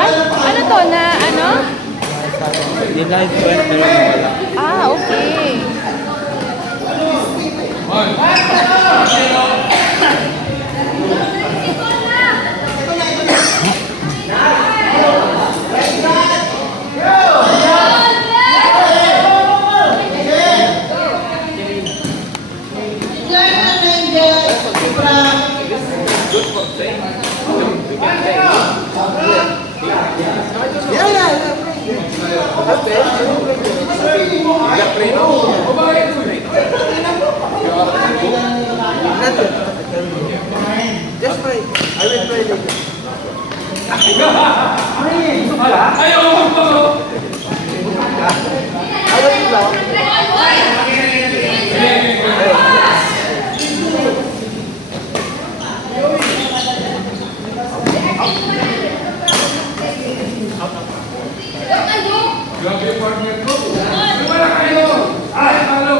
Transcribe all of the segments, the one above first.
Ay, ano to na ano? Yung live ko pero nawala. Ah, okay. Just try. I will try later. Ayaw mo lang. Grabe partner ko. Wala kayo. Ay, talo.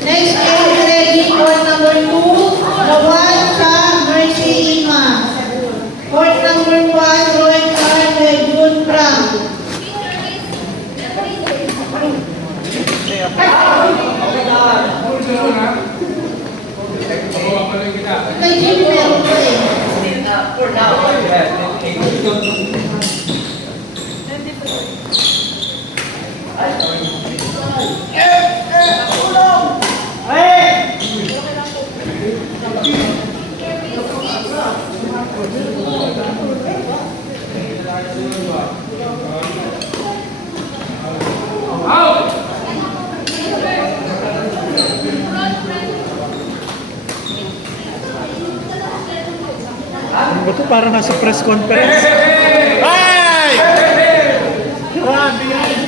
Next is ready court number 2, Lawal sa Mercy Ima. Court number 1, Roy Carl Jun Pram. Kay Jim meron ko eh. Ano ba ito? Parang nasa press conference. Ay! Grabe yan!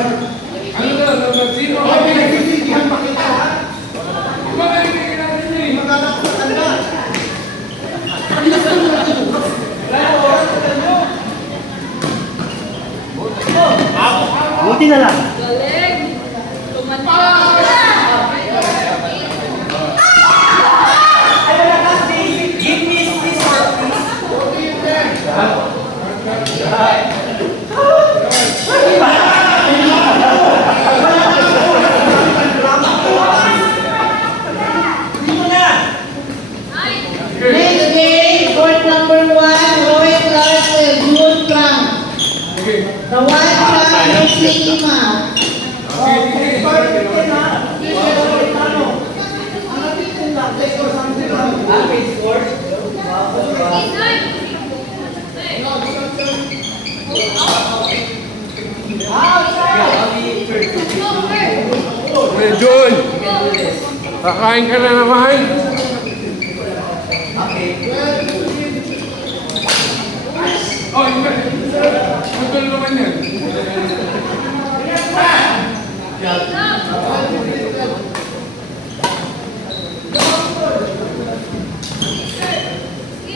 Ano na, sino? Ay, pinagbibigyan pa kita, ha? Iba na ibigay natin eh. Magkala ko sa tanda. Buti na lang. Next game, court number 1, Roy Clark, June Frank. Rawan Mercy Ima. Jun! Kakain ka na naman? Oh, iba. Ito naman yan.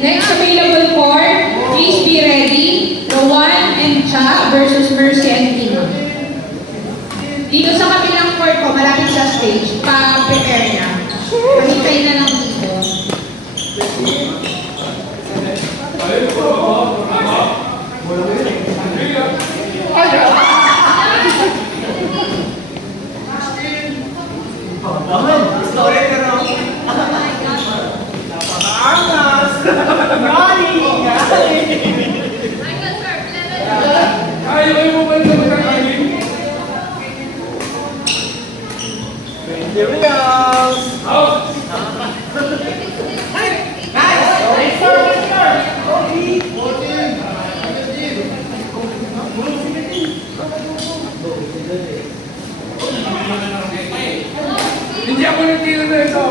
Next available court, please be ready. Rowan and Cha versus Mercy and Tima. Dito sa kabilang court ko, malapit sa stage, pa-prepare na. Pahintay na lang dito. Ayaw mo ba ito magkakain? Here we go. Out! Hindi ako nagtira na ito.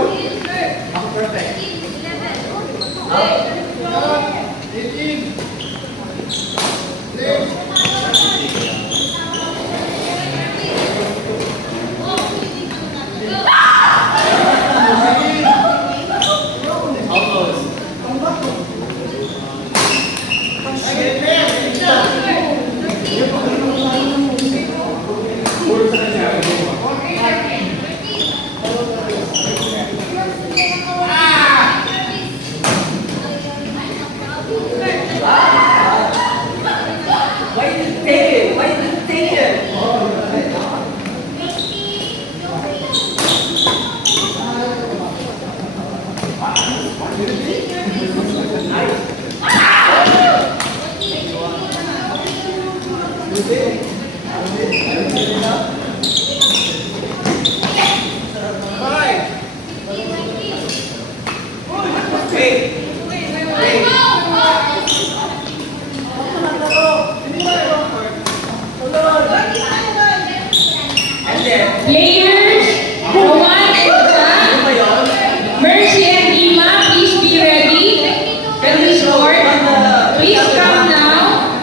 Players, Rowan and Cha, Mercy and Ima, please be ready. This court, please come now.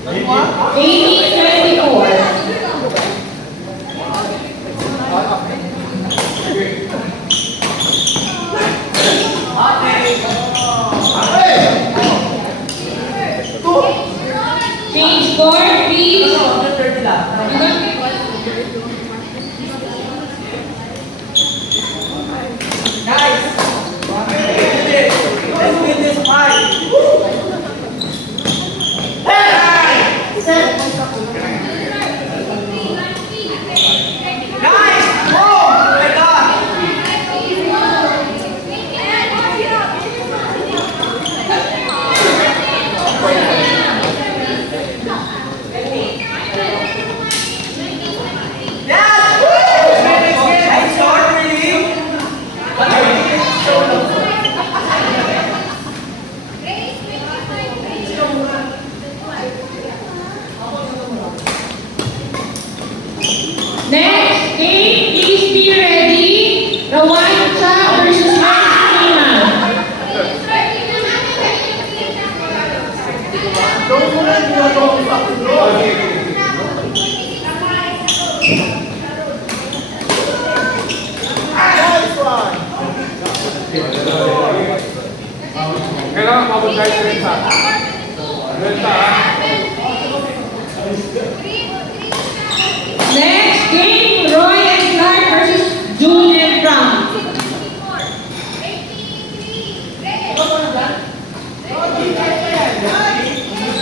18-24. Change score, please. Guys, let's win this fight. Guys, oh my God. Yes! I saw really. Next game, please be ready. Rowan Cha versus Marcy. Kailangan mabot tayo sa renta. Renta, ha? Next game, Roy and Clark versus June and Frank.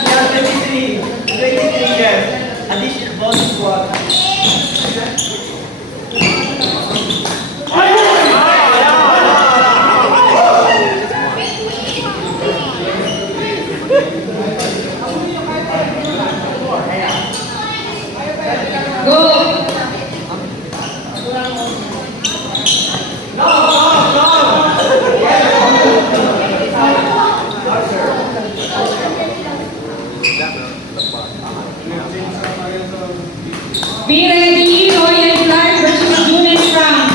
Yeah, 23. 23 yes. Additional bonus squad. Go! Be ready, Roy and Clark versus June and Frank.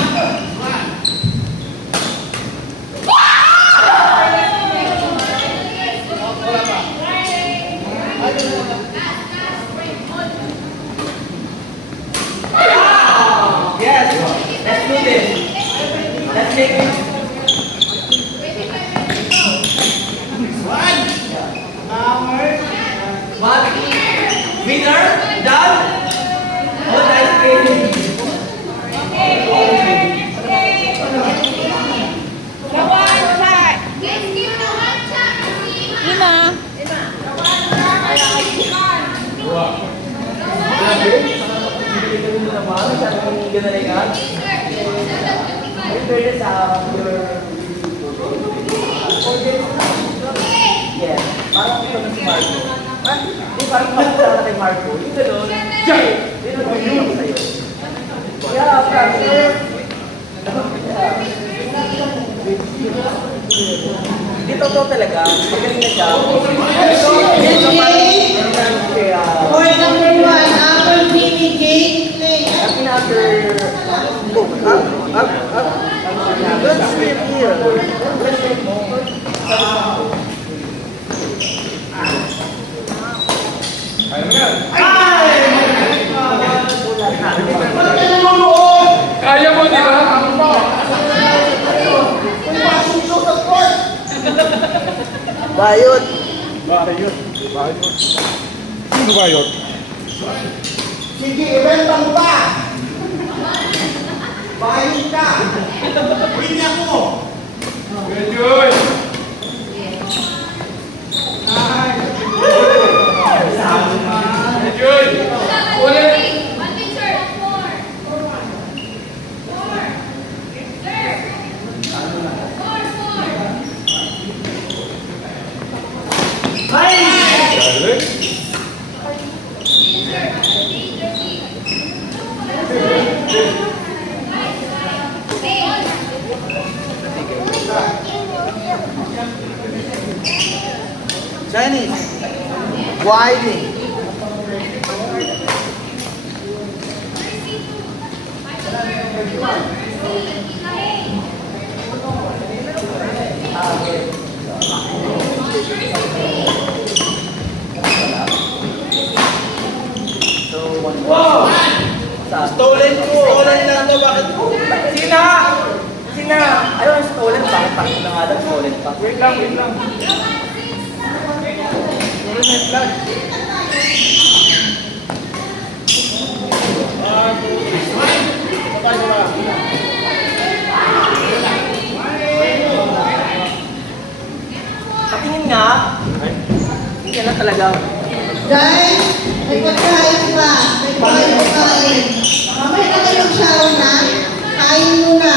Yes, let's do this. Let's make it. What? Winner? Done? Oh, nice game. Yes, parang ito na si Marco. Di parang makikita kay Marco. Yung gano'n, yun ang yung sa'yo. Yeah, practice. Di totoo talaga, magaling na siya. Next game, court number 1, Apple Vinny Jake Clay. After, up. Let's sleep here. Let's sleep more. Kaya mo yan. Ay! Kaya mo, di ba? Bayot. Bayot. Sino bayot? Sige, ibenta mo pa! Bayot ka! Hindi ako! Good, good. Good. Ulit. Chinese. Winding. Stolen ko! Stolen na ito, bakit? Sina! Sina! Ayaw ang stolen, bakit takot na nga lang stolen pa? Wait lang, wait lang. Sorry, may flag. Patingin nga. Hindi na talaga. Guys, may pagkain pa. May pagkain. Mamaya na kayong shower na. Kain muna.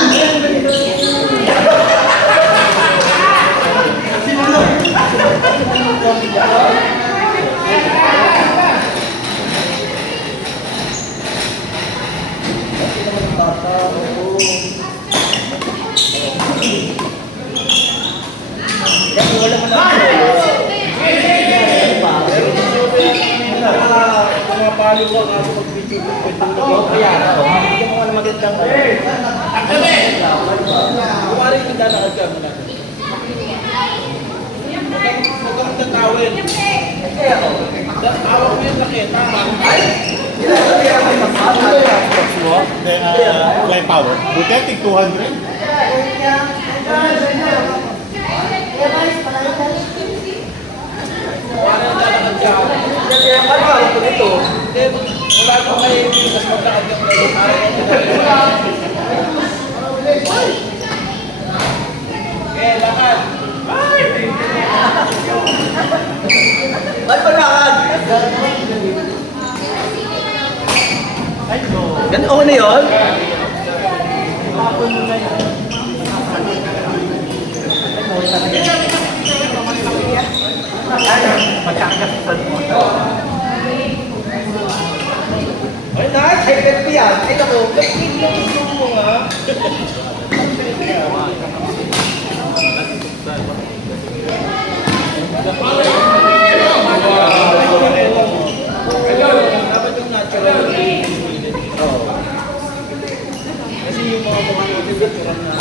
Wala mo lang. Pumapalo ko ang ako mag-video ng Oo, kaya. Bigyan mo nga ng magandang. Kumari yung naglalakad ka muna. Huwag kang tatawin. Kaya ako. Hawak mo yung laketa. Fly power. Butetik 200. Kumari yung naglalakad ka. Kaya paano alam ko nito? Wala ko kayo yung mas maglakad ka muna. Okay, lakad. Ay, palakad! Ganun ako na yun? Ay, nice! Ay, pwede yan. Ay, naku. Pwede yung mo nga. Dapat yung natural. Kasi yung mga mukha natin, natural na.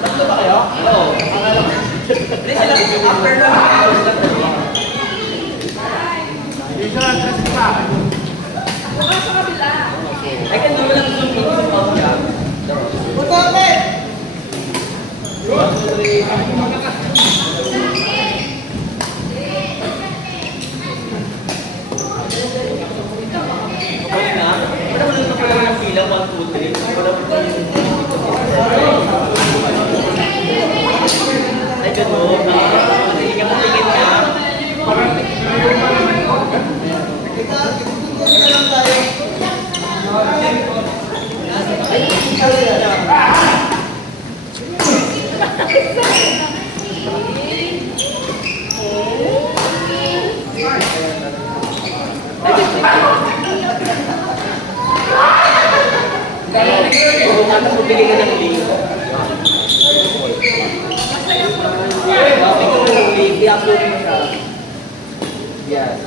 Tatlo ba kayo? Oo. Hindi sila, after na I can do lang zoom in sa pamilya. Okay na? Wala mo lang pagkakaroon ng pila, 1, 2, 3. Wala mo lang ay, gano'n. Hindi ka matingin ka. Atas mo bigay ka ng link. Bigay ka ng link, i-upload mo siya. Yes.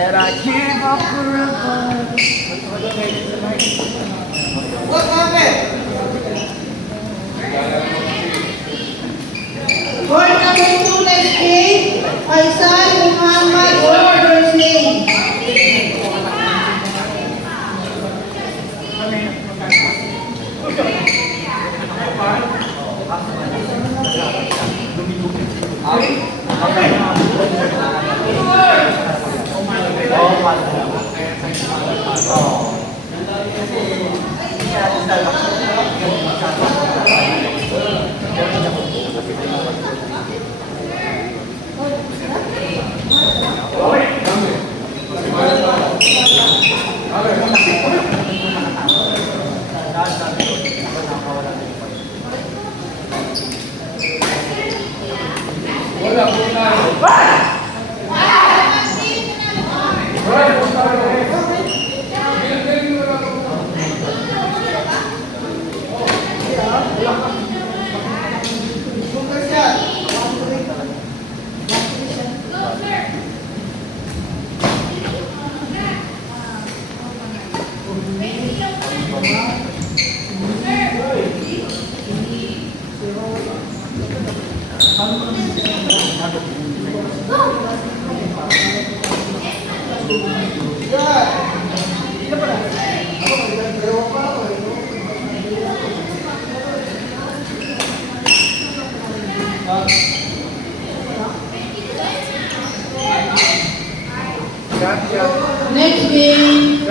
that I give up forever. What happened? Court number 2, next game. Faisal Muhammad Oliver Slade. Wala po tayo. Right, punta rin ako. Bilhin mo lang ako. Next game.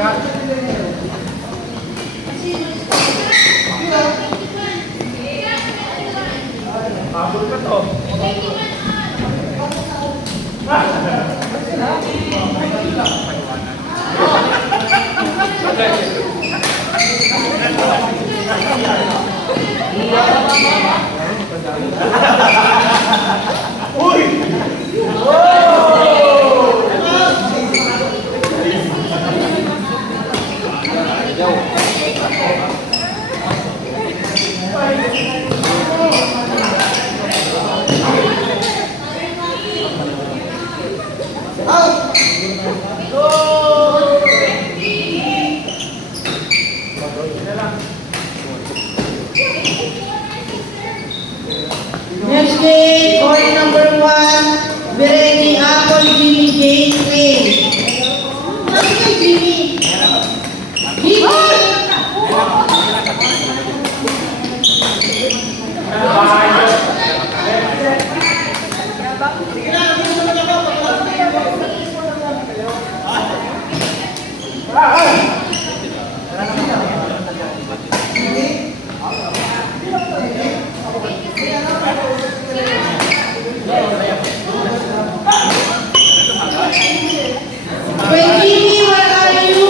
Next game, court number 1, Bereni Apple, Jimmy Jane Clay. Ano kay Jimmy? Jimmy! Wait, Jimmy, where are you?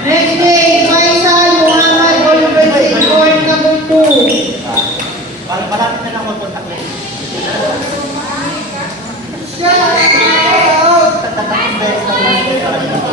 Next game, Faisal Muhammad Oliver Slade, court number 2. Malapit na lang mag-contact lens. Tatatapos beses na lang dito sa dito.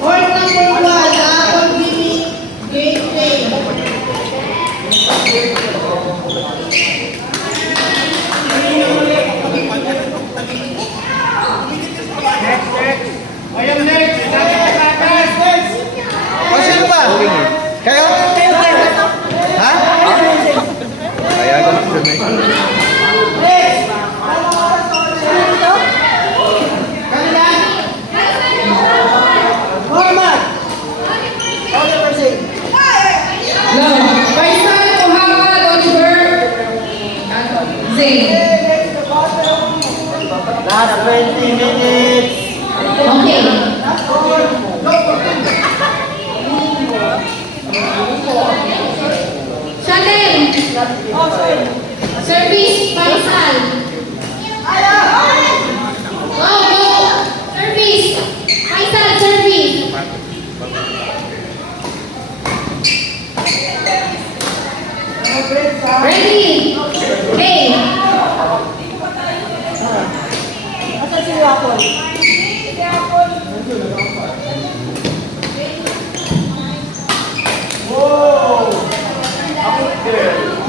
Court number 1, Apple, Jimmy Jane Clay. Next. Ayun, next.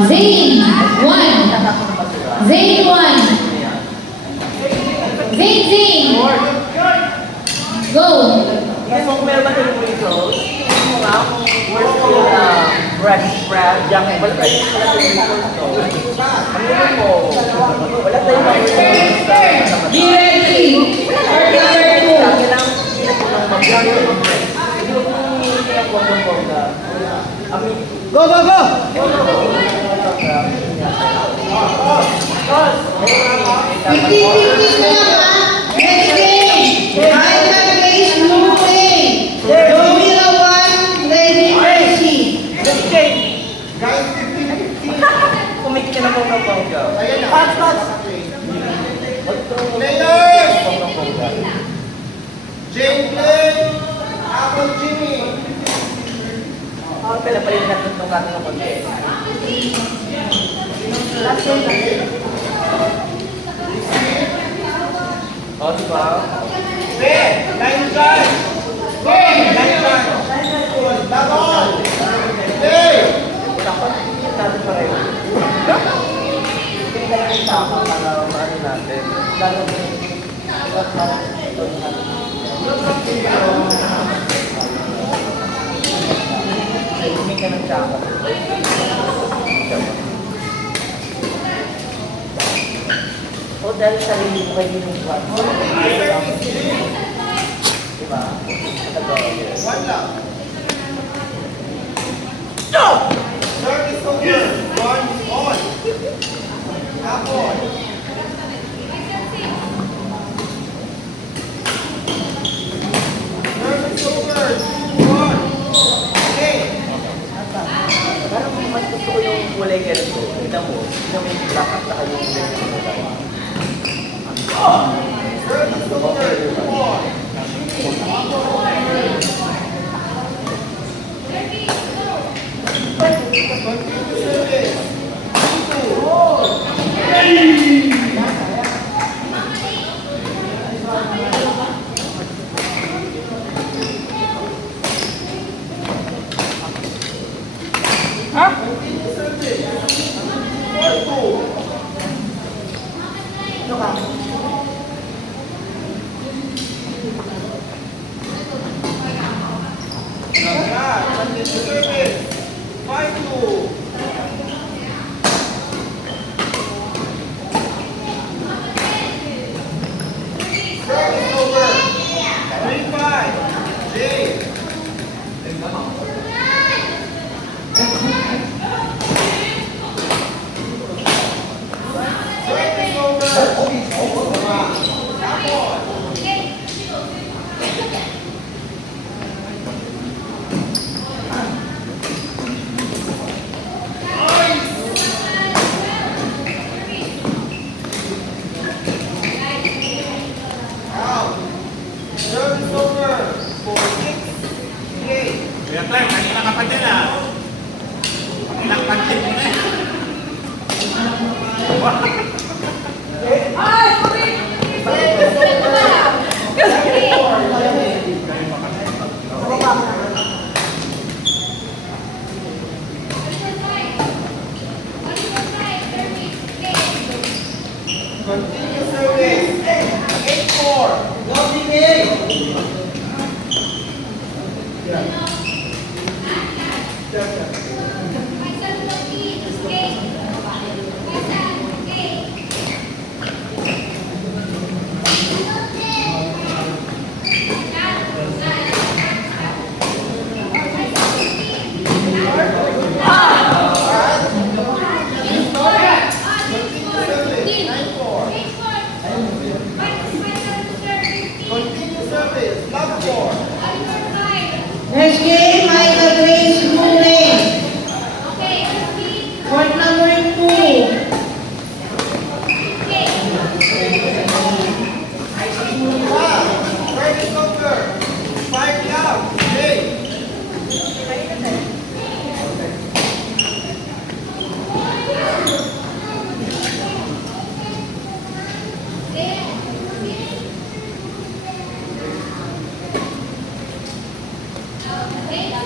Zane, 1. Zane, 1. Zane. Go. Kasi kung meron ba yung results, tingnan mo nga kung where's yung bread spread, yung wala tayong results to. Ano mo? Wala tayong results. Be ready. Or number 2. Kailangan pinag-unang mag-vlog. Hindi ko kung pinag-bongga. Go, go, go! 50-50 na lang ha. Next game. Michael Grace Blue Lane. Joey Lawan, Lady Mercy. Kumikita na bongga. Players! Jane Clay! Apple Jimmy! Kaya pala yung natuntong natin ng konti. O, diba? Ben! Line dyan! Ben! Line dyan! Laban! Hey! Dapat natin pareho. Hindi tayo yung tama para maano natin. Lalo may ka ng tsaka. O dahil sarili mo kayo yung buwan. Diba? One lang. Service over. One on. Apple. Service over. One. Okay. Parang mas gusto ko yung kulay ganito. Tignan mo yung black at saka yung Service over. One. Continue service. Continue service. 4-2. Continue service. 5-2. Service over. 3-5. Jay. Service over. Apple. Out. Service over for 6-8. Kuya Clark, kanina ka pa dyan ah. Ilang pansin mo na eh. Continue service. 8-4. Loading in. Continue service. 9-4. Continue service. Love 4. Next game, Michael Grace Blue Lane. Court number 2. Service over. 5 love. Jay. Okay.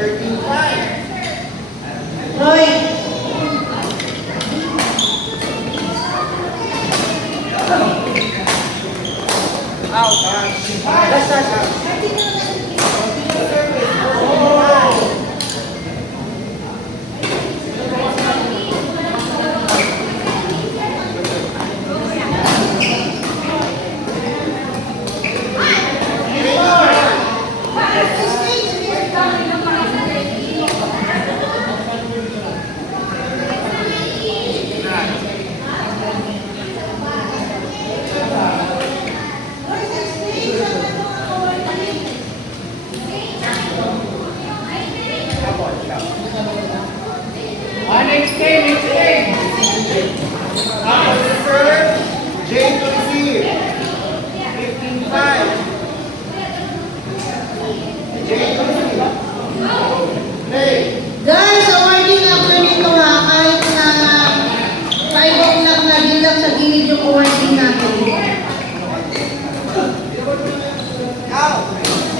13-5. Roy. Next game. Serve, Jay to receive. 15-5. Jay to receive. Play. Guys, awarding after nito ha, kahit na 5 o'clock na din lang sa gilid yung awarding natin.